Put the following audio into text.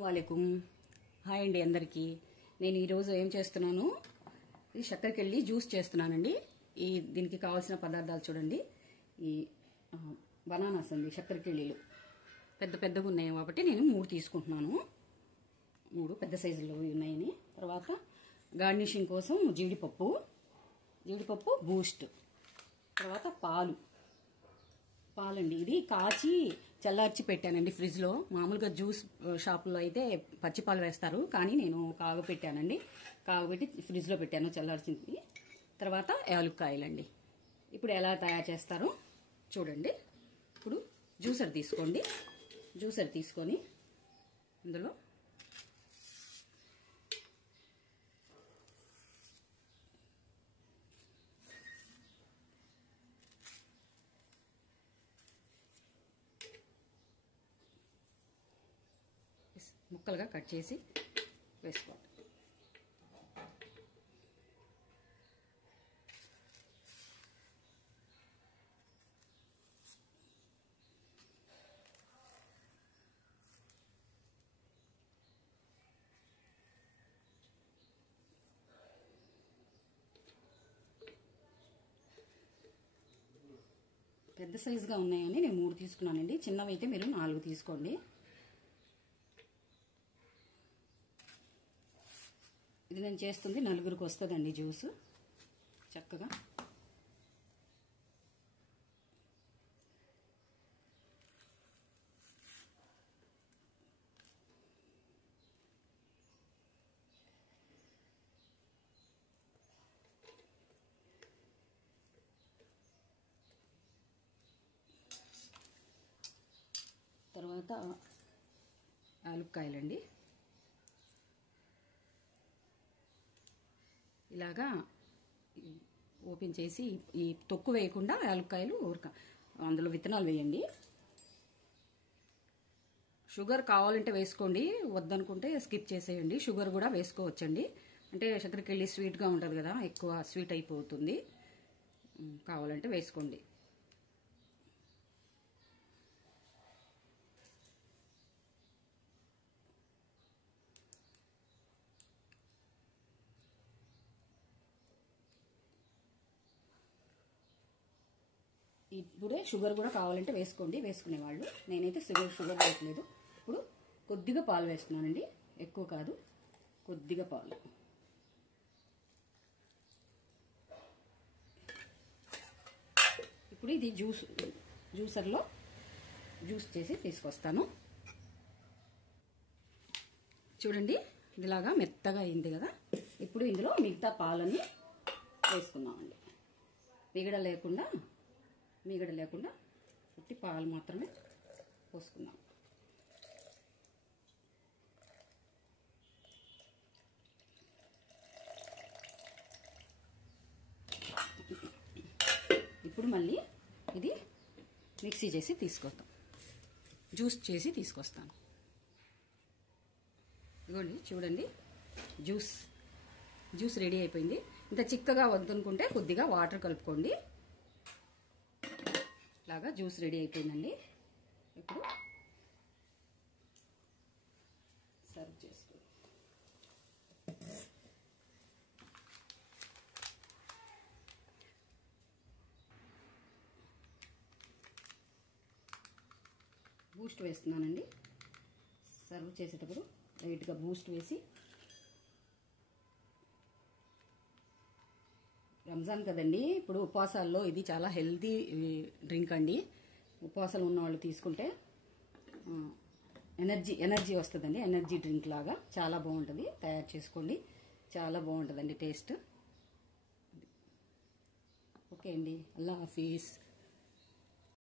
వాలేకుమ్ hi అండి అందరికీ. నేను ఈరోజు ఏం చేస్తున్నాను, ఈ చక్కెరకెళ్ళి జ్యూస్ చేస్తున్నానండి. దీనికి కావాల్సిన పదార్థాలు చూడండి. ఈ బనానాస్ అండి, చక్కెరకెళ్ళిలు పెద్ద పెద్దగా ఉన్నాయి కాబట్టి నేను 3 తీసుకుంటున్నాను. 3 పెద్ద సైజులో ఉన్నాయని. తర్వాత గార్నిషింగ్ కోసం జీడిపప్పు, బూస్ట్, తర్వాత పాలండి. ఇది కాచి చల్లార్చి పెట్టానండి ఫ్రిడ్జ్లో. మామూలుగా జ్యూస్ షాపులో అయితే పచ్చిపాలు వేస్తారు, కానీ నేను కాగపెట్టానండి. కాగబెట్టి ఫ్రిడ్జ్లో పెట్టాను చల్లార్చింది. తర్వాత యాలుక్కాయలండి. ఇప్పుడు ఎలా తయారు చేస్తారో చూడండి. ఇప్పుడు జ్యూసర్ తీసుకోండి. జ్యూసర్ తీసుకొని ఇందులో ముక్కలుగా కట్ చేసి వేసుకోవాలి. పెద్ద సైజుగా ఉన్నాయని నేను 3 తీసుకున్నానండి. చిన్నవైతే మీరు 4 తీసుకోండి. ఇది నేను చేస్తుంది 4గురికి వస్తుందండి జ్యూస్ చక్కగా. తర్వాత యాలుక్కాయలండి. ఇలాగా ఓపెన్ చేసి ఈ తొక్కు వేయకుండా యాలుక్కాయలు అందులో విత్తనాలు వేయండి. షుగర్ కావాలంటే వేసుకోండి, వద్దనుకుంటే స్కిప్ చేసేయండి. షుగర్ కూడా వేసుకోవచ్చండి. అంటే చక్కెరకెళ్ళి స్వీట్గా ఉంటుంది కదా, ఎక్కువ స్వీట్ అయిపోతుంది. కావాలంటే వేసుకోండి. ఇప్పుడే షుగర్ కూడా కావాలంటే వేసుకోండి, వేసుకునేవాళ్ళు. నేనైతే షుగర్ వేయట్లేదు. ఇప్పుడు కొద్దిగా పాలు వేస్తున్నానండి, ఎక్కువ కాదు, కొద్దిగా పాలు. ఇప్పుడు ఇది జ్యూసర్లో జ్యూస్ చేసి తీసుకొస్తాను. చూడండి, ఇదిలాగా మెత్తగా అయింది కదా. ఇప్పుడు ఇందులో మిగతా పాలని వేసుకున్నామండి. మీగడ లేకుండా ఉట్టి పాలు మాత్రమే పోసుకున్నాం. ఇప్పుడు మళ్ళీ ఇది మిక్సీ చేసి తీసుకొస్తాం, జ్యూస్ చేసి తీసుకొస్తాను. ఇదిగోండి చూడండి, జ్యూస్ రెడీ అయిపోయింది. ఇంత చిక్కగా వద్దనుకుంటే కొద్దిగా వాటర్ కలుపుకోండి. లాగా జ్యూస్ రెడీ అయిపోయిందండి. ఇప్పుడు సర్వ్ చేసుకో. బూస్ట్ వేస్తున్నానండి. సర్వ్ చేసేటప్పుడు లైట్గా బూస్ట్ వేసి. రంజాన్ కదండి, ఇప్పుడు ఉపవాసాల్లో ఇది చాలా హెల్తీ డ్రింక్ అండి. ఉపవాసాలు ఉన్న వాళ్ళు తీసుకుంటే ఎనర్జీ వస్తుందండి. ఎనర్జీ డ్రింక్ లాగా చాలా బాగుంటుంది. తయారు చేసుకోండి, చాలా బాగుంటుందండి టేస్ట్. ఓకే అండి, అల్లా హాఫీజ్.